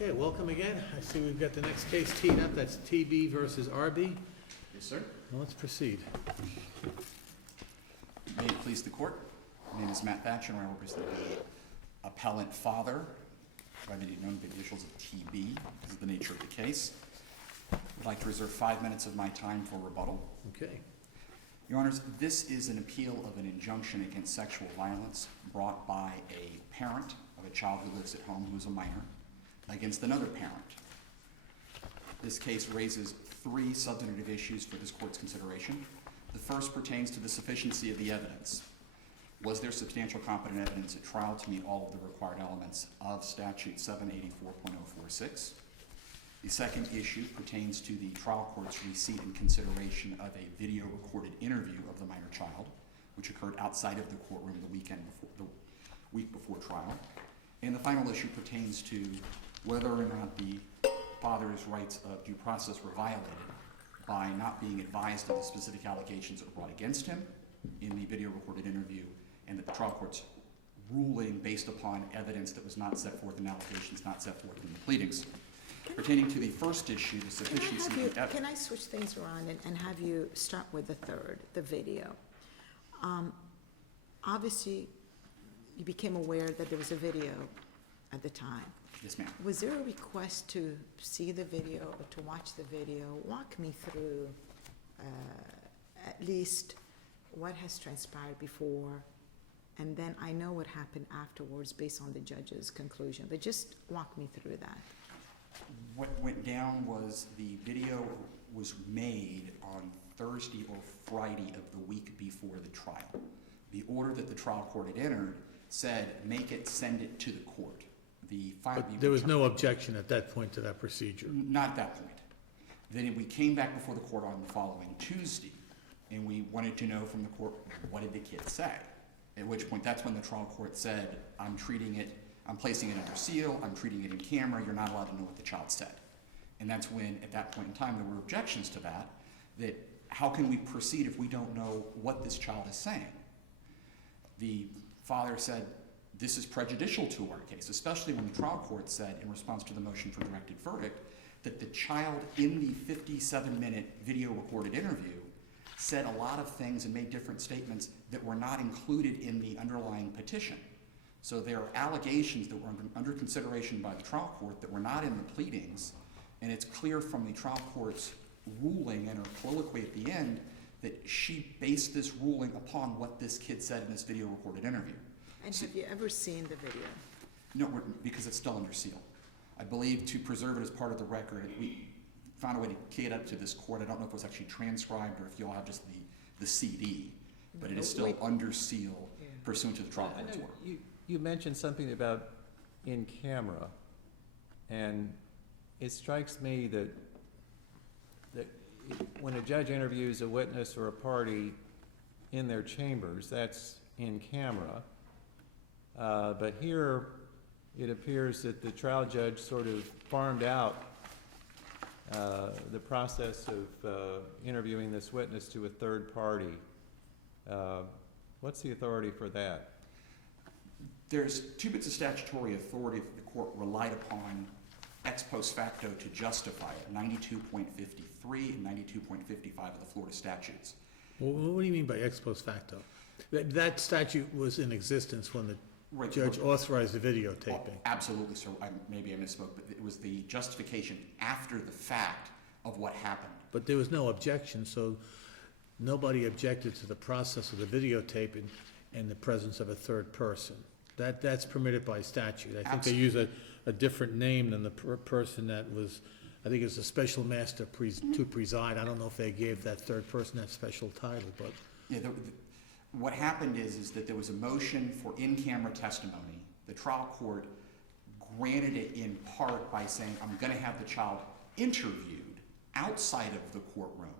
Okay, welcome again. I see we've got the next case teed up. That's TB versus RB. Yes, sir. Well, let's proceed. May it please the court. My name is Matt Thatcher, and I represent the appellant father, primarily known by the initials of TB, because of the nature of the case. I'd like to reserve 5 minutes of my time for rebuttal. Okay. Your Honors, this is an appeal of an injunction against sexual violence brought by a parent of a child who lives at home who is a minor against another parent. This case raises 3 substantive issues for this court's consideration. The first pertains to the sufficiency of the evidence. Was there substantial competent evidence at trial to meet all of the required elements of Statute 784.046? The second issue pertains to the trial court's receipt and consideration of a video recorded interview of the minor child, which occurred outside of the courtroom the week before trial. And the final issue pertains to whether or not the father's rights of due process were violated by not being advised of the specific allegations that were brought against him in the video recorded interview, and that the trial court's ruling based upon evidence that was not set forth in allegations not set forth in the pleadings. Pertaining to the first issue, the sufficiency of evidence. Can I switch things around and have you start with the third, the video? Obviously, you became aware that there was a video at the time. Yes, ma'am. Was there a request to see the video or to watch the video? Walk me through at least what has transpired before, and then I know what happened afterwards based on the judge's conclusion, but just walk me through that. What went down was the video was made on Thursday or Friday of the week before the trial. The order that the trial court had entered said, make it, send it to the court. But there was no objection at that point to that procedure? Not at that point. Then we came back before the court on the following Tuesday, and we wanted to know from the court, what did the kid say? At which point, that's when the trial court said, I'm placing it under seal, I'm treating it in camera, you're not allowed to know what the child said. And that's when, at that point in time, there were objections to that how can we proceed if we don't know what this child is saying? The father said, this is prejudicial to our case, especially when the trial court said, in response to the motion for directed verdict, that the child in the 57-minute video recorded interview said a lot of things and made different statements that were not included in the underlying petition. So there are allegations that were under consideration by the trial court that were not in the pleadings, and it's clear from the trial court's ruling and her colloquy at the end that she based this ruling upon what this kid said in this video recorded interview. And have you ever seen the video? No, because it's still under seal. I believe to preserve it as part of the record, we found a way to key it up to this court. I don't know if it was actually transcribed or if you all have just the CD, but it is still under seal pursuant to the trial court's order. You mentioned something about in camera, and it strikes me that when a judge interviews a witness or a party in their chambers, that's in camera. But here it appears that the trial judge sort of farmed out the process of interviewing this witness to a third party. What's the authority for that? There's 2 bits of statutory authority that the court relied upon ex post facto to justify it, 92.53 and 92.55 of the Florida statutes. Well, what do you mean by ex post facto? That statute was in existence when the judge authorized the videotaping. Oh, absolutely, sir. Maybe I misspoke, but it was the justification after the fact of what happened. But there was no objection, so nobody objected to the process of the videotaping in the presence of a third person. That's permitted by statute. I think they use a different name than the person that was, I think it was a special master to preside. I don't know if they gave that third person that special title, but. Yeah, what happened is that there was a motion for in-camera testimony. The trial court granted it in part by saying, I'm going to have the child interviewed outside of the courtroom,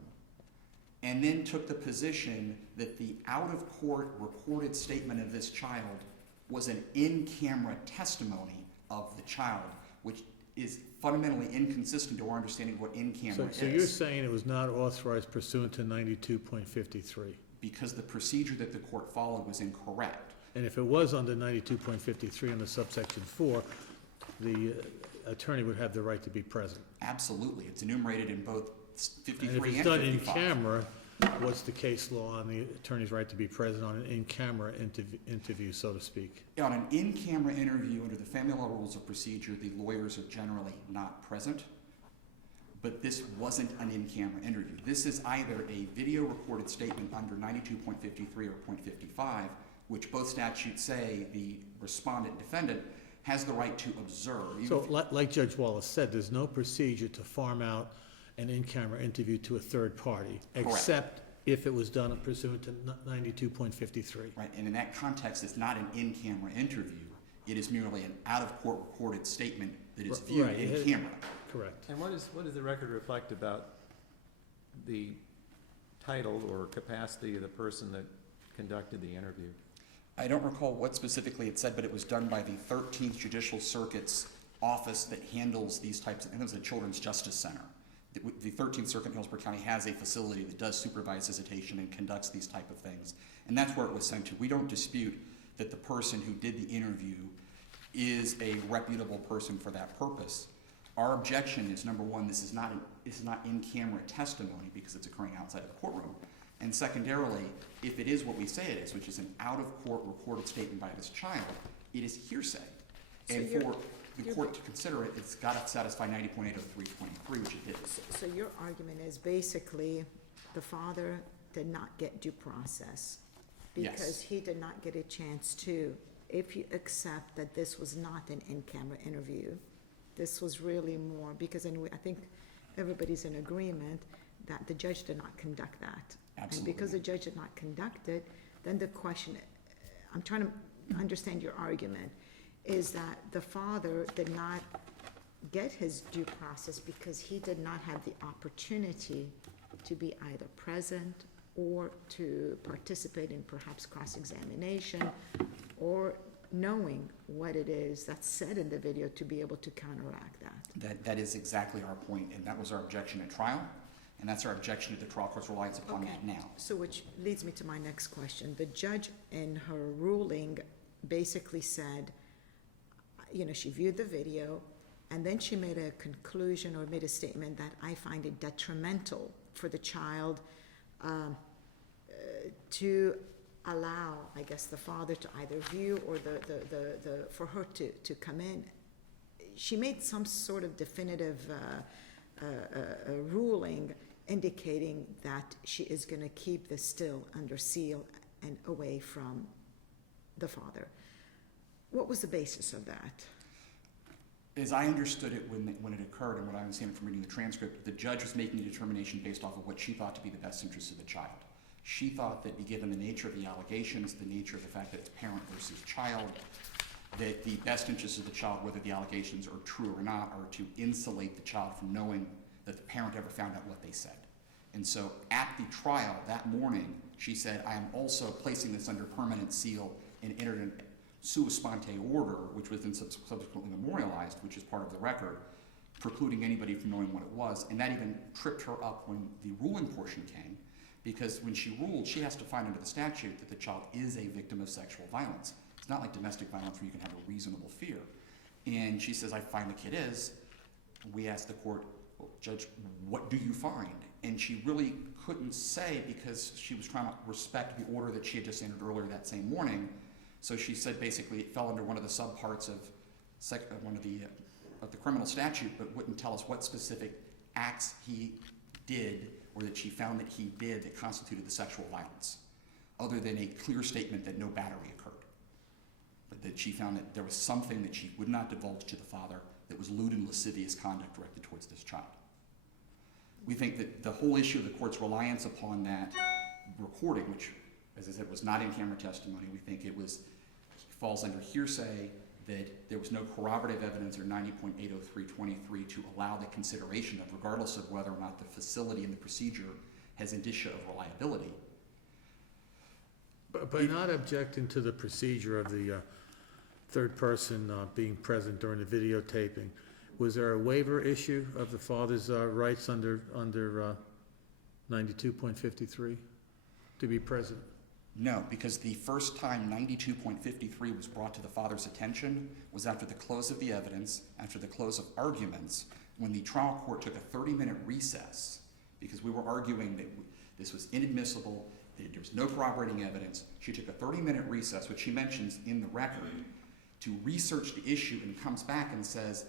and then took the position that the out-of-court recorded statement of this child was an in-camera testimony of the child, which is fundamentally inconsistent to our understanding of what in-camera is. So you're saying it was not authorized pursuant to 92.53? Because the procedure that the court followed was incorrect. And if it was under 92.53 under subsection 4, the attorney would have the right to be present. Absolutely. It's enumerated in both And 53 if and it's 55. done in camera, what's the case law on the attorney's right to be present on an in-camera interview, so to speak? On an in-camera interview, under the Family Law Rules of Procedure, the lawyers are generally not present. But this wasn't an in-camera interview. This is either a video recorded statement under 92.53 or .55, which both statutes say the respondent defendant has the right to observe. Even So if- like Judge Wallace said, there's no procedure to farm out an in-camera interview to a third party, Correct. except if it was done pursuant to 92.53. Right, and in that context, it's not an in-camera interview. It is merely an out-of-court recorded statement that is viewed Right. in camera. Correct. And what does the record reflect about the title or capacity of the person that conducted the interview? I don't recall what specifically it said, but it was done by the 13th Judicial Circuit's office that handles these types of, and it was the Children's Justice Center. The 13th Circuit in Hillsborough County has a facility that does supervise visitation and conducts these type of things. And that's where it was sent to. We don't dispute that the person who did the interview is a reputable person for that purpose. Our objection is, number one, this is not in-camera testimony because it's occurring outside of the courtroom. And secondarily, if it is what we say it is, which is an out-of-court recorded statement by this child, it is hearsay. So And you're- for the court to consider it, it's got to satisfy 90.80323, which it did. So your argument is basically the father did not get due process Yes. because he did not get a chance to, if you accept that this was not an in-camera interview, this was really more, because anyway, I think everybody's in agreement that the judge did not conduct that. Absolutely. And because the judge did not conduct it, then the question, I'm trying to understand your argument, is that the father did not get his due process because he did not have the opportunity to be either present or to participate in perhaps cross-examination or knowing what it is that's said in the video to be able to counteract that. That is exactly our point, and that was our objection at trial, and that's our objection to the trial court's reliance upon Okay. that now. So which leads me to my next question. The judge in her ruling basically said, you know, she viewed the video and then she made a conclusion or made a statement that I find it detrimental for the child to allow, I guess, the father to either view or for her to come in. She made some sort of definitive ruling indicating that she is going to keep this still under seal and away from the father. What was the basis of that? As I understood it when it occurred, and what I understand from reading the transcript, the judge was making a determination based off of what she thought to be the best interest of the child. She thought that given the nature of the allegations, the nature of the fact that it's parent versus child, that the best interest of the child, whether the allegations are true or not, are to insulate the child from knowing that the parent ever found out what they said. And so at the trial that morning, she said, I am also placing this under permanent seal and entered a sua sponte order, which was then subsequently memorialized, which is part of the record, precluding anybody from knowing what it was. And that even tripped her up when the ruling portion came, because when she ruled, she has to find under the statute that the child is a victim of sexual violence. It's not like domestic violence where you can have a reasonable fear. And she says, I find the kid is. We asked the court, well, Judge, what do you find? And she really couldn't say because she was trying to respect the order that she had just entered earlier that same morning. So she said basically it fell under one of the subparts of the criminal statute, but wouldn't tell us what specific acts he did or that she found that he did that constituted the sexual violence, other than a clear statement that no battery occurred. But that she found that there was something that she would not divulge to the father that was lewd and lascivious conduct directed towards this child. We think that the whole issue of the court's reliance upon that recording, which, as I said, was not in-camera testimony, we think it falls under hearsay, that there was no corroborative evidence or 90.80323 to allow the consideration of, regardless of whether or not the facility and the procedure has indicia of reliability. But by not objecting to the procedure of the third person being present during the videotaping, was there a waiver issue of the father's rights under 92.53 to be present? No, because the first time 92.53 was brought to the father's attention was after the close of the evidence, after the close of arguments, when the trial court took a 30-minute recess, because we were arguing that this was inadmissible, that there was no corroborating evidence. She took a 30-minute recess, which she mentions in the record, to research the issue, and comes back and says,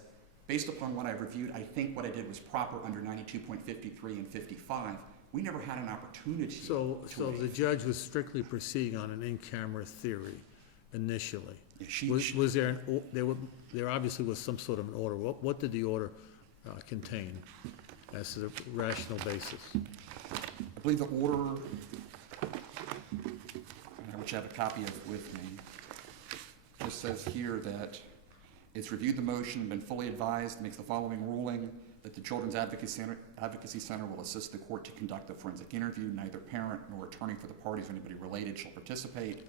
based upon what I've reviewed, I think what I did was proper under 92.53 and 55. We never had an opportunity So to the judge was strictly proceeding on an in-camera theory initially. Yeah, Was there, there obviously was some sort of an order. What did the order contain as to the rational basis? I believe the order, which I have a copy of with me, just says here that it's reviewed the motion, been fully advised, makes the following ruling, that the Children's Advocacy Center will assist the court to conduct the forensic interview. Neither parent nor attorney for the parties or anybody related shall participate.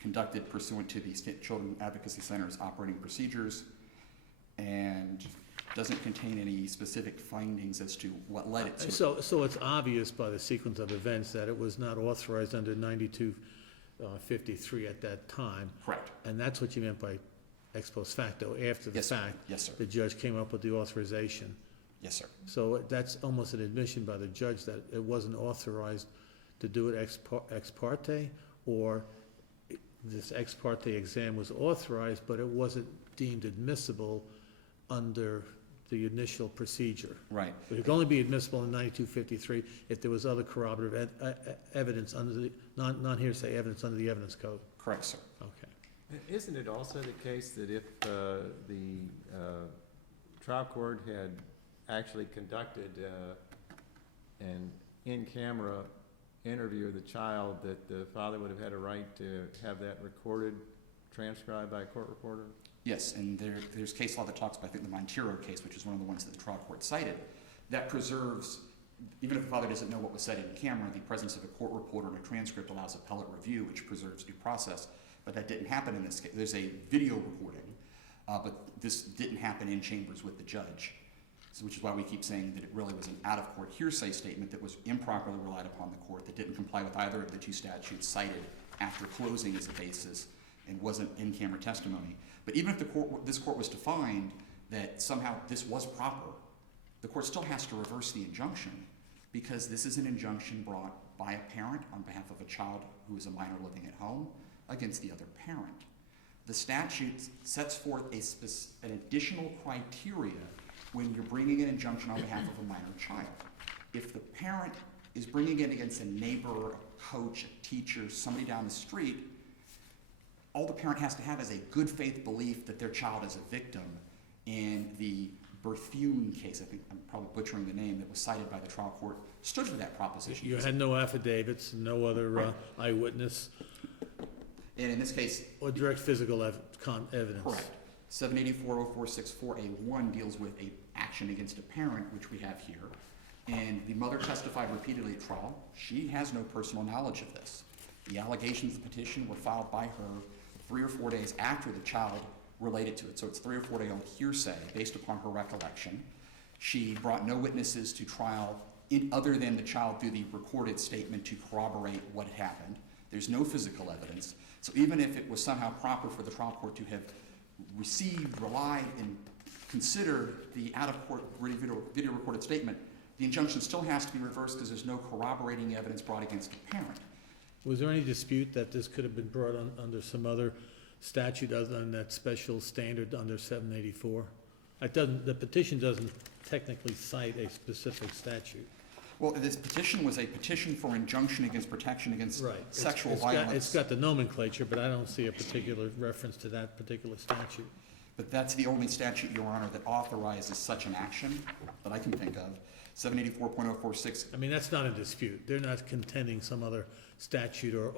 Conducted pursuant to the Children's Advocacy Center's operating procedures, and doesn't contain any specific findings as to what led it to. So it's obvious by the sequence of events that it was not authorized under 9253 at that time. Correct. And that's what you meant by ex post facto, after the Yes, sir. fact. Yes, sir. The judge came up with the authorization. Yes, sir. So that's almost an admission by the judge that it wasn't authorized to do it ex parte, or this ex parte exam was authorized, but it wasn't deemed admissible under the initial procedure. Right. It could only be admissible in 9253 if there was other corroborative evidence under the, non-hearsay evidence under the evidence code. Correct, sir. Okay. Isn't it also the case that if the trial court had actually conducted an in-camera interview of the child, that the father would have had a right to have that recorded, transcribed by a court reporter? Yes, and there's case law that talks about, I think, the Montero case, which is one of the ones that the trial court cited, that preserves, even if the father doesn't know what was said in camera, the presence of a court reporter and a transcript allows appellate review, which preserves due process. But that didn't happen in this case. There's a video recording, but this didn't happen in chambers with the judge. So, which is why we keep saying that it really was an out-of-court hearsay statement that was improperly relied upon the court, that didn't comply with either of the two statutes cited after closing as a basis and wasn't in-camera testimony. But even if this court was to find that somehow this was proper, the court still has to reverse the injunction, because this is an injunction brought by a parent on behalf of a child who is a minor living at home against the other parent. The statute sets forth an additional criteria when you're bringing an injunction on behalf of a minor child. If the parent is bringing it against a neighbor, a coach, a teacher, somebody down the street, all the parent has to have is a good faith belief that their child is a victim. In the Berthune case, I think I'm probably butchering the name, that was cited by the trial court, stood for that proposition. You had no affidavits, no other eyewitness, And in this case, or direct physical evidence. correct. 784-0464A1 deals with a action against a parent, which we have here. And the mother testified repeatedly at trial. She has no personal knowledge of this. The allegations of the petition were filed by her 3 or 4 days after the child related to it. So it's 3 or 4 day old hearsay based upon her recollection. She brought no witnesses to trial other than the child through the recorded statement to corroborate what had happened. There's no physical evidence. So even if it was somehow proper for the trial court to have received, relied, and considered the out-of-court video recorded statement, the injunction still has to be reversed because there's no corroborating evidence brought against a parent. Was there any dispute that this could have been brought under some other statute other than that special standard under 784? The petition doesn't technically cite a specific statute. Well, this petition was a petition for injunction against protection against sexual violence. It's got the nomenclature, but I don't see a particular reference to that particular statute. But that's the only statute, Your Honor, that authorizes such an action that I can think of. 784.046. I mean, that's not a dispute. They're not contending some other statute or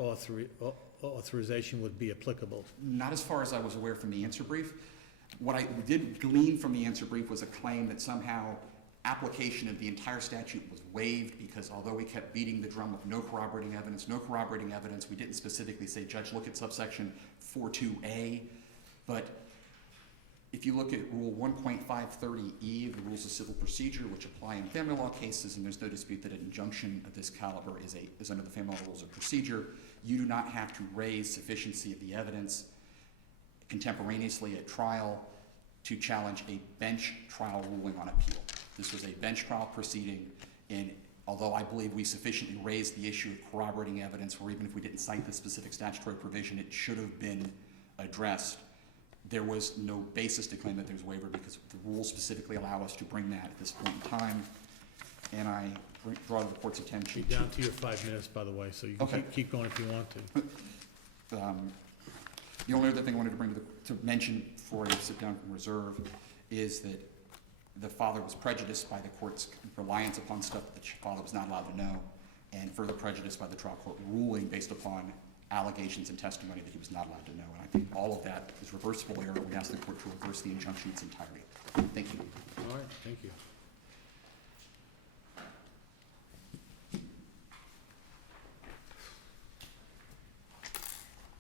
authorization would be applicable. Not as far as I was aware from the answer brief. What I did glean from the answer brief was a claim that somehow application of the entire statute was waived because although we kept beating the drum of no corroborating evidence, we didn't specifically say, Judge, look at subsection 42A. But if you look at Rule 1.530E of the Rules of Civil Procedure, which apply in family law cases, and there's no dispute that an injunction of this caliber is under the Family Law Rules of Procedure, you do not have to raise sufficiency of the evidence contemporaneously at trial to challenge a bench trial ruling on appeal. This was a bench trial proceeding, and although I believe we sufficiently raised the issue of corroborating evidence, or even if we didn't cite the specific statutory provision, it should have been addressed. There was no basis to claim that there's waiver because the rules specifically allow us to bring that at this point in time. And I draw to the court's attention. You're down to your 5 minutes, by the way, so you can Okay. keep going if you want to. The only other thing I wanted to mention before I sit down from reserve is that the father was prejudiced by the court's reliance upon stuff that the father was not allowed to know, and further prejudiced by the trial court ruling based upon allegations and testimony that he was not allowed to know. And I think all of that is reversible error. We ask the court to reverse the injunction in its entirety. Thank you. All right, thank you.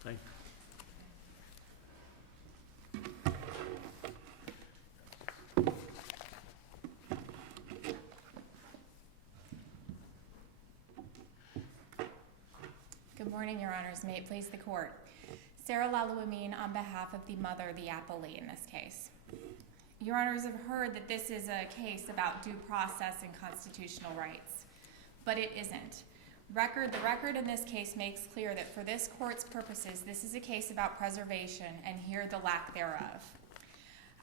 Thank Good morning, Your Honors. May it please the court. Sarah Lalouamine on behalf of the mother, the appellee in this case. Your Honors have heard that this is a case about due process and constitutional rights, but it isn't. The record in this case makes clear that for this court's purposes, this is a case about preservation and here the lack thereof.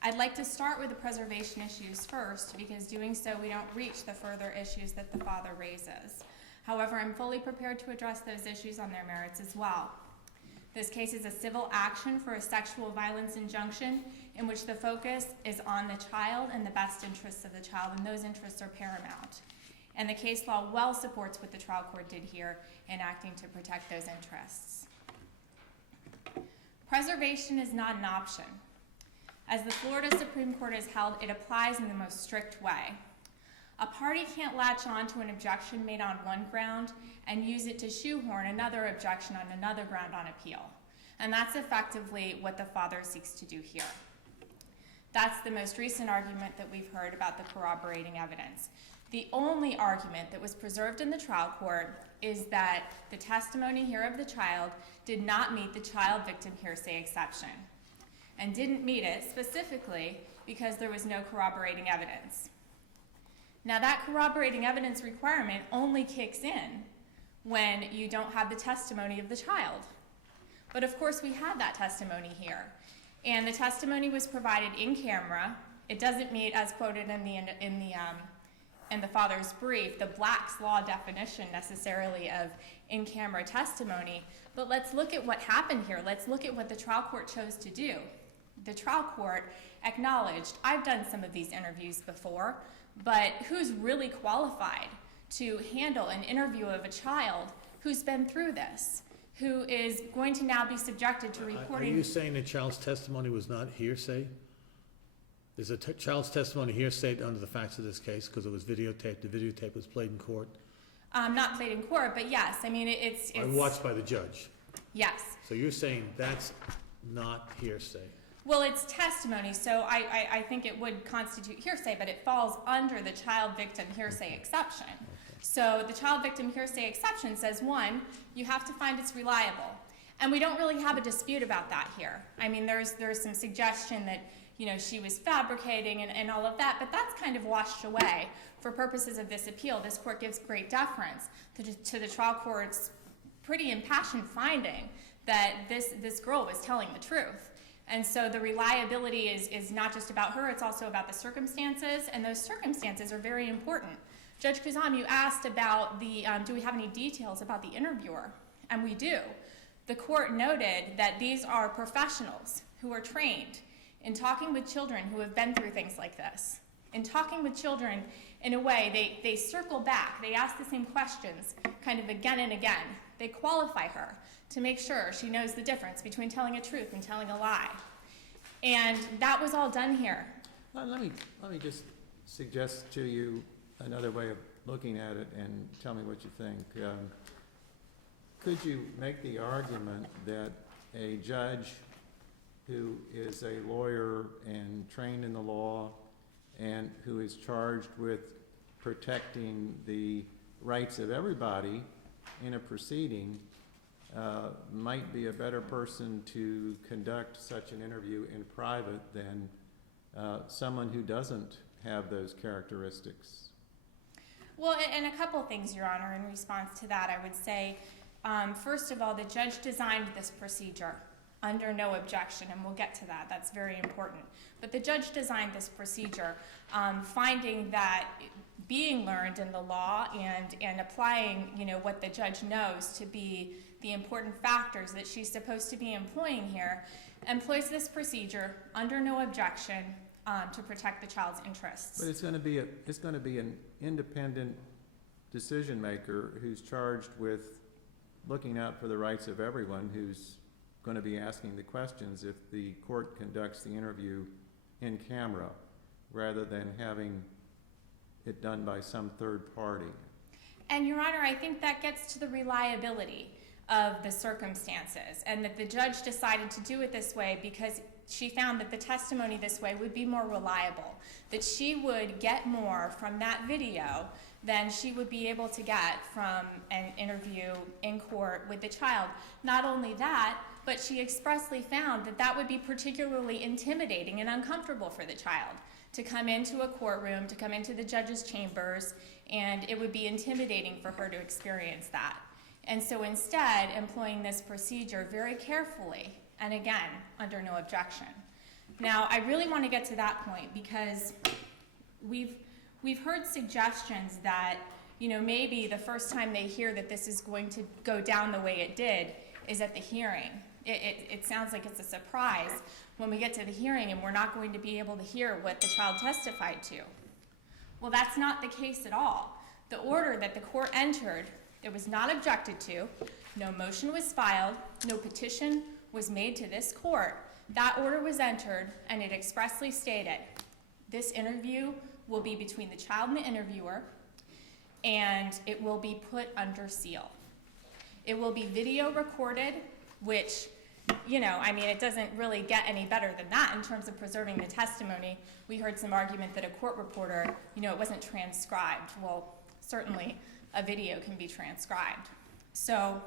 I'd like to start with the preservation issues first, because doing so we don't reach the further issues that the father raises. However, I'm fully prepared to address those issues on their merits as well. This case is a civil action for a sexual violence injunction in which the focus is on the child and the best interests of the child, and those interests are paramount. And the case law well supports what the trial court did here in acting to protect those interests. Preservation is not an option. As the Florida Supreme Court has held, it applies in the most strict way. A party can't latch on to an objection made on one ground and use it to shoehorn another objection on another ground on appeal. And that's effectively what the father seeks to do here. That's the most recent argument that we've heard about the corroborating evidence. The only argument that was preserved in the trial court is that the testimony here of the child did not meet the child victim hearsay exception, and didn't meet it specifically because there was no corroborating evidence. Now, that corroborating evidence requirement only kicks in when you don't have the testimony of the child. But of course, we had that testimony here, and the testimony was provided in camera. It doesn't meet, as quoted in the father's brief, the Black's Law definition necessarily of in-camera testimony. But let's look at what happened here. Let's look at what the trial court chose to do. The trial court acknowledged, I've done some of these interviews before, but who's really qualified to handle an interview of a child who's been through this, who is going to now be subjected to reporting? Are you saying the child's testimony was not hearsay? Is a child's testimony hearsay under the facts of this case because it was videotaped? The videotape was played in court? Not played in court, but yes. I mean, it's watched by the judge. Yes. So you're saying that's not hearsay? Well, it's testimony, so I think it would constitute hearsay, but it falls under the child victim hearsay exception. So the child victim hearsay exception says, one, you have to find it's reliable. And we don't really have a dispute about that here. I mean, there's some suggestion that, you know, she was fabricating and all of that, but that's kind of washed away. For purposes of this appeal, this court gives great deference to the trial court's pretty impassioned finding that this girl was telling the truth. And so the reliability is not just about her, it's also about the circumstances, and those circumstances are very important. Judge Kuzam, you asked about do we have any details about the interviewer? And we do. The court noted that these are professionals who are trained in talking with children who have been through things like this. In talking with children, in a way, they circle back, they ask the same questions kind of again and again. They qualify her to make sure she knows the difference between telling a truth and telling a lie. And that was all done here. Let me just suggest to you another way of looking at it and tell me what you think. Could you make the argument that a judge who is a lawyer and trained in the law and who is charged with protecting the rights of everybody in a proceeding might be a better person to conduct such an interview in private than someone who doesn't have those characteristics? Well, and a couple things, Your Honor, in response to that. I would say, first of all, the judge designed this procedure under no objection, and we'll get to that. That's very important. But the judge designed this procedure, finding that being learned in the law and applying, what the judge knows to be the important factors that she's supposed to be employing here, employs this procedure under no objection to protect the child's interests. But it's going to be an independent decision maker who's charged with looking out for the rights of everyone, who's going to be asking the questions if the court conducts the interview in camera rather than having it done by some third party. And Your Honor, I think that gets to the reliability of the circumstances, and that the judge decided to do it this way because she found that the testimony this way would be more reliable, that she would get more from that video than she would be able to get from an interview in court with the child. Not only that, but she expressly found that that would be particularly intimidating and uncomfortable for the child to come into a courtroom, to come into the judge's chambers, and it would be intimidating for her to experience that. And so instead, employing this procedure very carefully, and again, under no objection. Now, I really want to get to that point because we've heard suggestions that, maybe the first time they hear that this is going to go down the way it did is at the hearing. It sounds like it's a surprise when we get to the hearing and we're not going to be able to hear what the child testified to. Well, that's not the case at all. The order that the court entered, it was not objected to, no motion was filed, no petition was made to this court. That order was entered, and it expressly stated, this interview will be between the child and the interviewer, and it will be put under seal. It will be video recorded, which, it doesn't really get any better than that in terms of preserving the testimony. We heard some argument that a court reporter, it wasn't transcribed. Well, certainly a video can be transcribed. So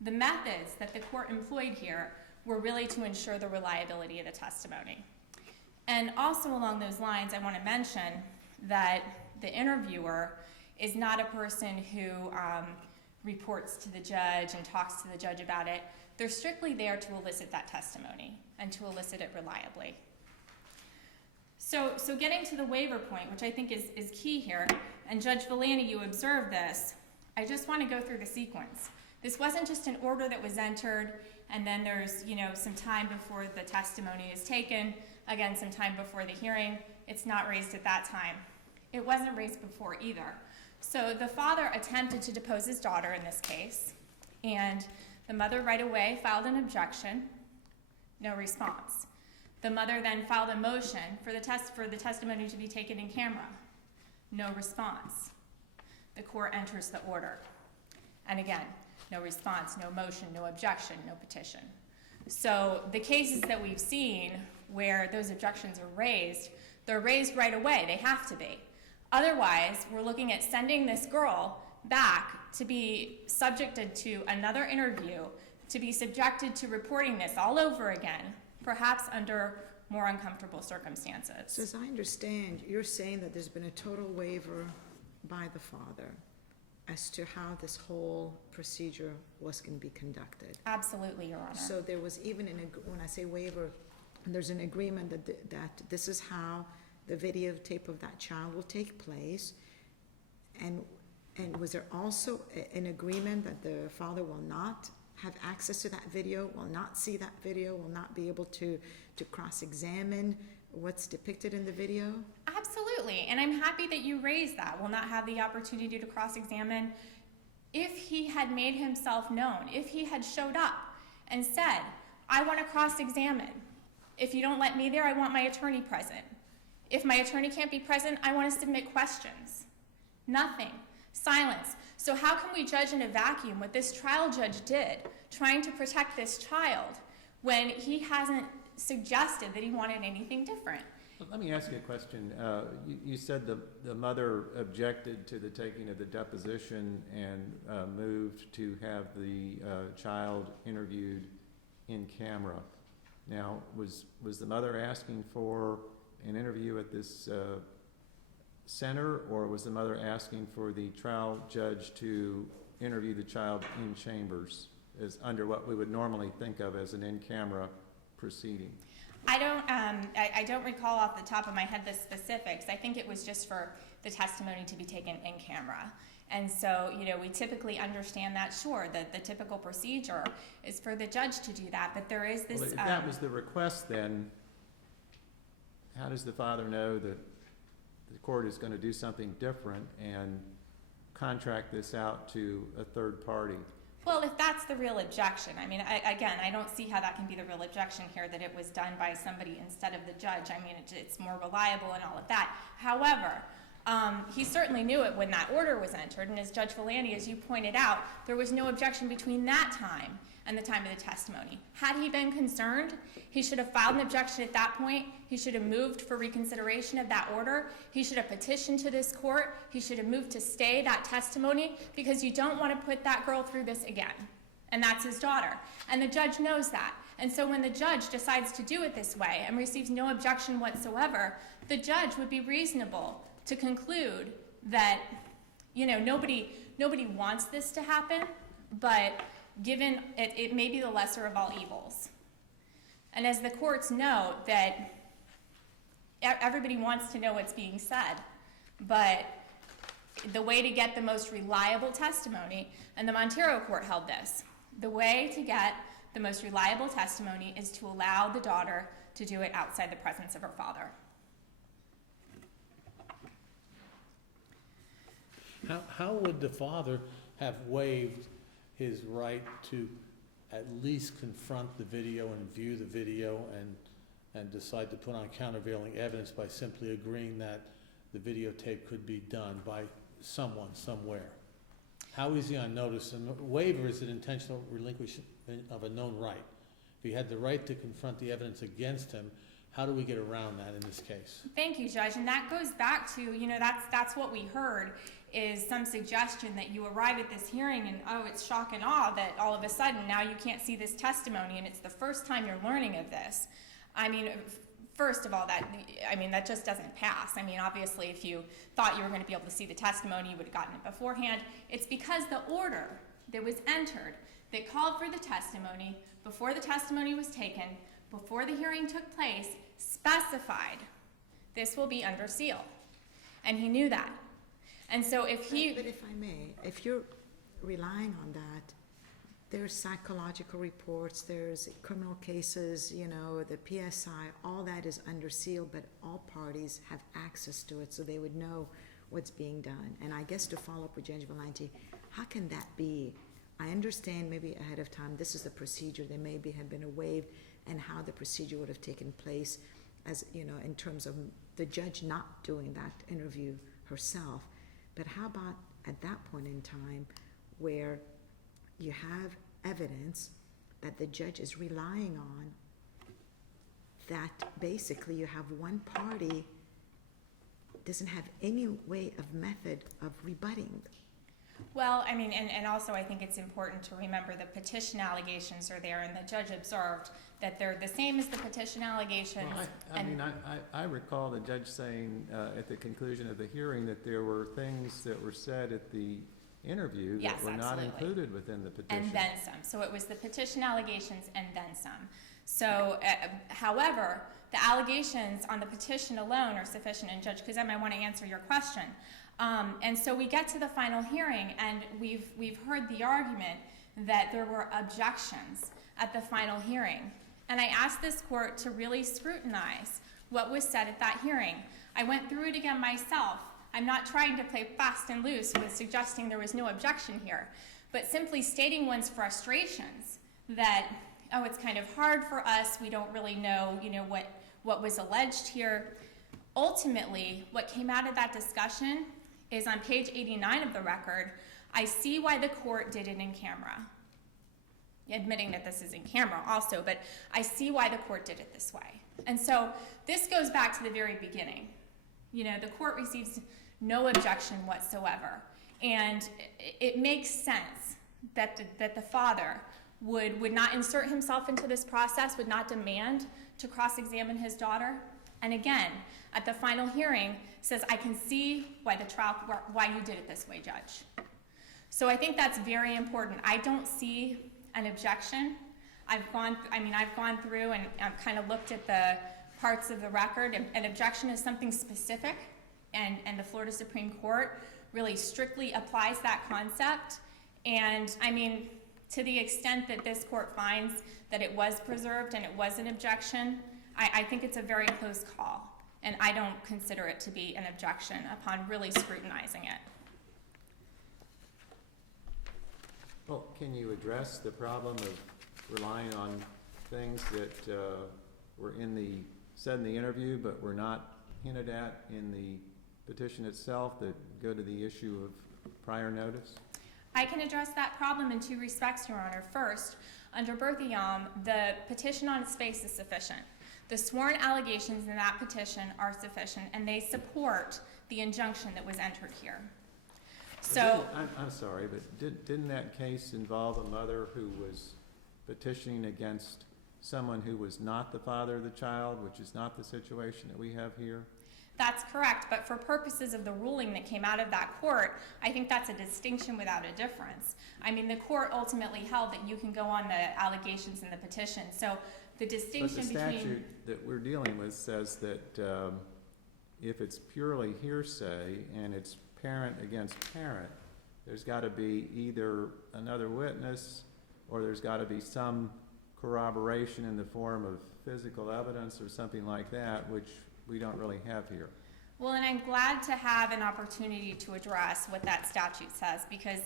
the methods that the court employed here were really to ensure the reliability of the testimony. And also along those lines, I want to mention that the interviewer is not a person who reports to the judge and talks to the judge about it. They're strictly there to elicit that testimony and to elicit it reliably. So getting to the waiver point, which I think is key here, and Judge Villani, you observed this, I just want to go through the sequence. This wasn't just an order that was entered, and then there's, some time before the testimony is taken, again, some time before the hearing. It's not raised at that time. It wasn't raised before either. So the father attempted to depose his daughter in this case, and the mother right away filed an objection, no response. The mother then filed a motion for the testimony to be taken in camera, no response. The court enters the order, and again, no response, no motion, no objection, no petition. So the cases that we've seen where those objections are raised, they're raised right away. They have to be. Otherwise, we're looking at sending this girl back to be subjected to another interview, to be subjected to reporting this all over again, perhaps under more uncomfortable circumstances. So as I understand, you're saying that there's been a total waiver by the father as to how this whole procedure was going to be conducted. Absolutely, Your Honor. So there was even, when I say waiver, there's an agreement that this is how the videotape of that child will take place. And was there also an agreement that the father will not have access to that video, will not see that video, will not be able to cross-examine what's depicted in the video? Absolutely, and I'm happy that you raised that. Will not have the opportunity to cross-examine. If he had made himself known, if he had showed up and said, I want to cross-examine. If you don't let me there, I want my attorney present. If my attorney can't be present, I want to submit questions. Nothing. Silence. So how can we judge in a vacuum what this trial judge did, trying to protect this child, when he hasn't suggested that he wanted anything different? Let me ask you a question. You said the mother objected to the taking of the deposition and moved to have the child interviewed in camera. Now, was the mother asking for an interview at this center, or was the mother asking for the trial judge to interview the child in chambers, as under what we would normally think of as an in-camera proceeding? I don't recall off the top of my head the specifics. I think it was just for the testimony to be taken in camera. And so, we typically understand that, sure, that the typical procedure is for the judge to do that, but there is this... Well, if that was the request, then how does the father know that the court is going to do something different and contract this out to a third party? Well, if that's the real objection, I mean, I don't see how that can be the real objection here, that it was done by somebody instead of the judge. I mean, it's more reliable and all of that. However, he certainly knew it when that order was entered, and as Judge Villani, as you pointed out, there was no objection between that time and the time of the testimony. Had he been concerned, he should have filed an objection at that point. He should have moved for reconsideration of that order. He should have petitioned to this court. He should have moved to stay that testimony, because you don't want to put that girl through this again. And that's his daughter. And the judge knows that. And so when the judge decides to do it this way and receives no objection whatsoever, the judge would be reasonable to conclude that, nobody wants this to happen, but given it may be the lesser of all evils. And as the courts know, that everybody wants to know what's being said, but the way to get the most reliable testimony, and the Montero court held this, the way to get the most reliable testimony is to allow the daughter to do it outside the presence of her father. How would the father have waived his right to at least confront the video and view the video and decide to put on countervailing evidence by simply agreeing that the videotape could be done by someone, somewhere? How is he on notice? And waiver is an intentional relinquishment of a known right. If he had the right to confront the evidence against him, how do we get around that in this case? Thank you, Judge. And that goes back to, that's what we heard, is some suggestion that you arrive at this hearing and, it's shock and awe that all of a sudden now you can't see this testimony and it's the first time you're learning of this. I mean, first of all, that just doesn't pass. I mean, obviously, if you thought you were going to be able to see the testimony, you would have gotten it beforehand. It's because the order that was entered that called for the testimony before the testimony was taken, before the hearing took place, specified this will be under seal. And he knew that. And so But if I may, if you're relying on that, there's psychological reports, there's criminal cases, the PSI, all that is under seal, but all parties have access to it, so they would know what's being done. And I guess to follow up with Judge Valenti, how can that be? I understand maybe ahead of time, this is the procedure, there maybe have been a waive, and how the procedure would have taken place, as in terms of the judge not doing that interview herself. But how about at that point in time where you have evidence that the judge is relying on, that basically you have one party doesn't have any way of method of rebutting? Well, I mean, and also I think it's important to remember the petition allegations are there, and the judge observed that they're the same as the petition allegations. Well, I recall the judge saying at the conclusion of the hearing that there were things that were said at the interview that were not included within the petition. And then some. So it was the petition allegations and then some. So, however, the allegations on the petition alone are sufficient, and Judge Kuzem, I want to answer your question. And so we get to the final hearing, and we've heard the argument that there were objections at the final hearing. And I asked this court to really scrutinize what was said at that hearing. I went through it again myself. I'm not trying to play fast and loose with suggesting there was no objection here, but simply stating one's frustrations that, it's kind of hard for us, we don't really know, what was alleged here. Ultimately, what came out of that discussion is on page 89 of the record, I see why the court did it in camera. Admitting that this is in camera also, but I see why the court did it this way. And so this goes back to the very beginning. You know, the court receives no objection whatsoever. And it makes sense that the father would not insert himself into this process, would not demand to cross-examine his daughter. And again, at the final hearing, says, I can see why you did it this way, Judge. So I think that's very important. I don't see an objection. I've gone through and I've kind of looked at the parts of the record. An objection is something specific, and the Florida Supreme Court really strictly applies that concept. And I mean, to the extent that this court finds that it was preserved and it was an objection, I think it's a very close call. And I don't consider it to be an objection upon really scrutinizing it. Well, can you address the problem of relying on things that were said in the interview but were not hinted at in the petition itself that go to the issue of prior notice? I can address that problem in two respects, Your Honor. First, under Berthiaume, the petition on its face is sufficient. The sworn allegations in that petition are sufficient, and they support the injunction that was entered here. So, I'm sorry, but didn't that case involve a mother who was petitioning against someone who was not the father of the child, which is not the situation that we have here? that's correct, but for purposes of the ruling that came out of that court, I think that's a distinction without a difference. I mean, the court ultimately held that you can go on the allegations in the petition. So the distinction between... But the statute that we're dealing with says that if it's purely hearsay and it's parent against parent, there's got to be either another witness or there's got to be some corroboration in the form of physical evidence or something like that, which we don't really have here. Well, and I'm glad to have an opportunity to address what that statute says, because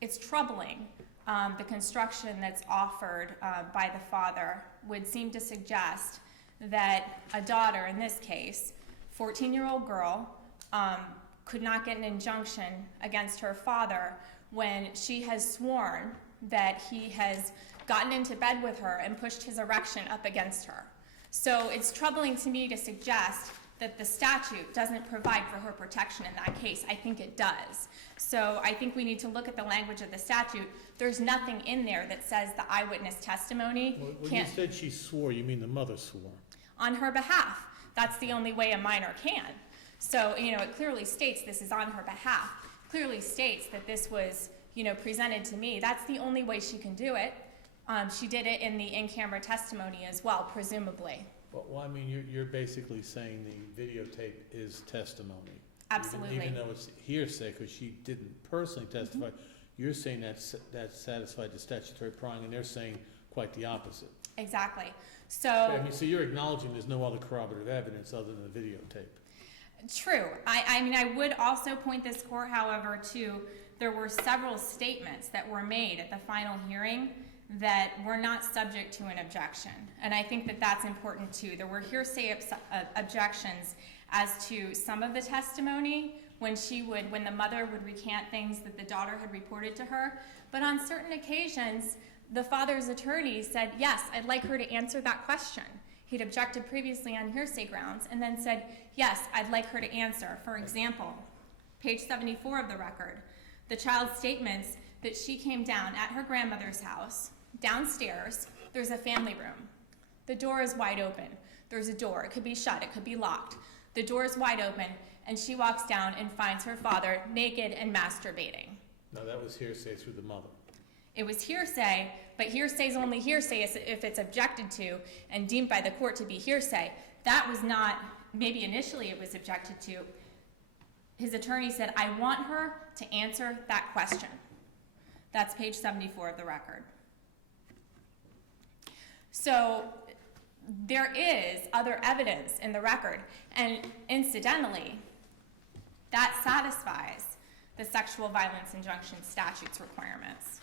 it's troubling. The construction that's offered by the father would seem to suggest that a daughter, in this case, 14-year-old girl, could not get an injunction against her father when she has sworn that he has gotten into bed with her and pushed his erection up against her. So it's troubling to me to suggest that the statute doesn't provide for her protection in that case. I think it does. So I think we need to look at the language of the statute. There's nothing in there that says the eyewitness testimony When can't... you said she swore, you mean the mother swore? On her behalf. That's the only way a minor can. So, it clearly states this is on her behalf. Clearly states that this was, presented to me. That's the only way she can do it. She did it in the in-camera testimony as well, presumably. Well, I mean, you're basically saying the videotape is testimony. Absolutely. Even though it's hearsay, because she didn't personally testify, you're saying that satisfied the statutory prong, and they're saying quite the opposite. Exactly. So you're acknowledging there's no other corroborative evidence other than the videotape. True. I would also point this court, however, to there were several statements that were made at the final hearing that were not subject to an objection. And I think that that's important too. There were hearsay objections as to some of the testimony when the mother would recant things that the daughter had reported to her. But on certain occasions, the father's attorney said, yes, I'd like her to answer that question. He'd objected previously on hearsay grounds and then said, yes, I'd like her to answer. For example, page 74 of the record, the child's statements that she came down at her grandmother's house. Downstairs, there's a family room. The door is wide open. There's a door. It could be shut. It could be locked. The door is wide open, and she walks down and finds her father naked and masturbating. Now, that was hearsay through the mother. It was hearsay, but hearsay is only hearsay if it's objected to and deemed by the court to be hearsay. That was not, maybe initially it was objected to. His attorney said, I want her to answer that question. That's page 74 of the record. So there is other evidence in the record, and incidentally, that satisfies the sexual violence injunction statute's requirements.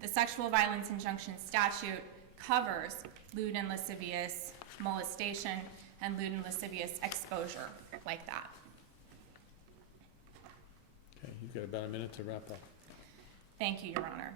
The sexual violence injunction statute covers lewd and lascivious molestation and lewd and lascivious exposure like that. Okay, you've got about a minute to wrap up. Thank you, Your Honor.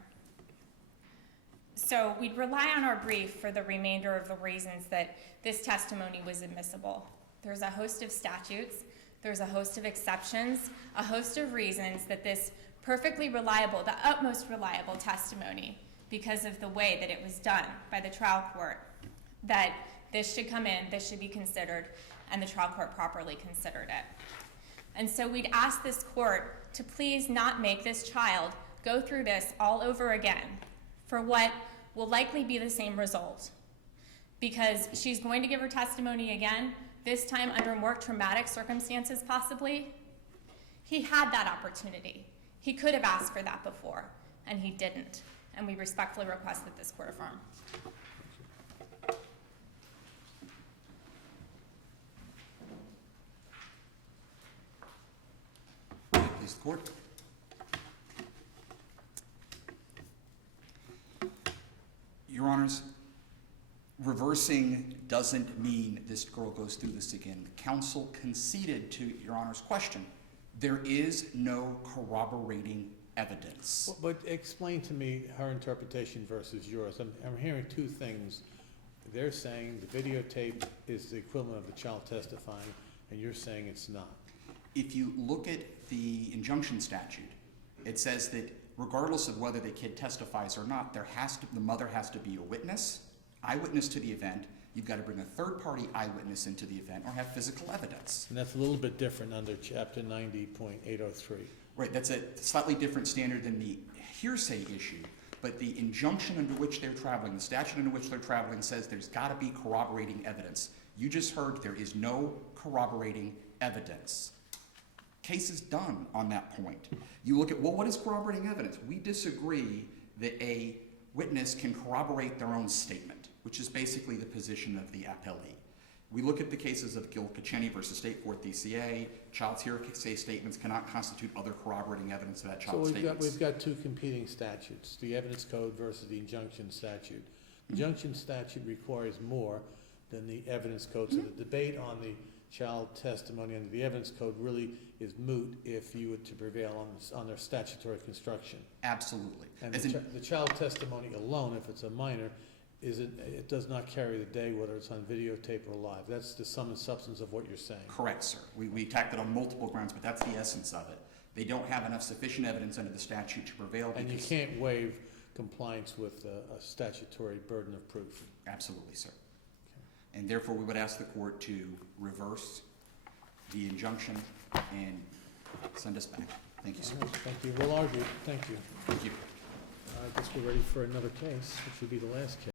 So we'd rely on our brief for the remainder of the reasons that this testimony was admissible. There's a host of statutes, there's a host of exceptions, a host of reasons that this perfectly reliable, the utmost reliable testimony, because of the way that it was done by the trial court, that this should come in, this should be considered, and the trial court properly considered it. And so we'd ask this court to please not make this child go through this all over again for what will likely be the same result. Because she's going to give her testimony again, this time under more traumatic circumstances possibly. He had that opportunity. He could have asked for that before, and he didn't. And we respectfully request that this court affirm. Please, the court. Your Honors, reversing doesn't mean this girl goes through this again. The counsel conceded to Your Honor's question. There is no corroborating evidence. But explain to me her interpretation versus yours. I'm hearing two things. They're saying the videotape is the equivalent of the child testifying, and you're saying it's not. If you look at the injunction statute, it says that regardless of whether the kid testifies or not, the mother has to be a witness, eyewitness to the event. You've got to bring a third-party eyewitness into the event or have physical evidence. And that's a little bit different under Chapter 90.803. Right, that's a slightly different standard than the hearsay issue, but the injunction under which they're traveling, the statute under which they're traveling says there's got to be corroborating evidence. You just heard there is no corroborating evidence. Case is done on that point. You look at, well, what is corroborating evidence? We disagree that a witness can corroborate their own statement, which is basically the position of the appellee. We look at the cases of Gilkacheny versus State Court DCA. Child's hearsay statements cannot constitute other corroborating evidence of that child's statements. So we've got two competing statutes, the evidence code versus the injunction statute. The injunction statute requires more than the evidence code, so the debate on the child testimony under the evidence code really is moot if you were to prevail on their statutory construction. Absolutely. And the child testimony alone, if it's a minor, it does not carry the day whether it's on videotape or live. That's the sum and substance of what you're saying. Correct, sir. We attacked it on multiple grounds, but that's the essence of it. They don't have enough sufficient evidence under the statute to prevail. And you can't waive compliance with a statutory burden of proof. Absolutely, sir. And therefore, we would ask the court to reverse the injunction and send us back. Thank you, sir. All right, thank you. We'll argue. Thank you. Thank you. I guess we're ready for another case, which would be the last case.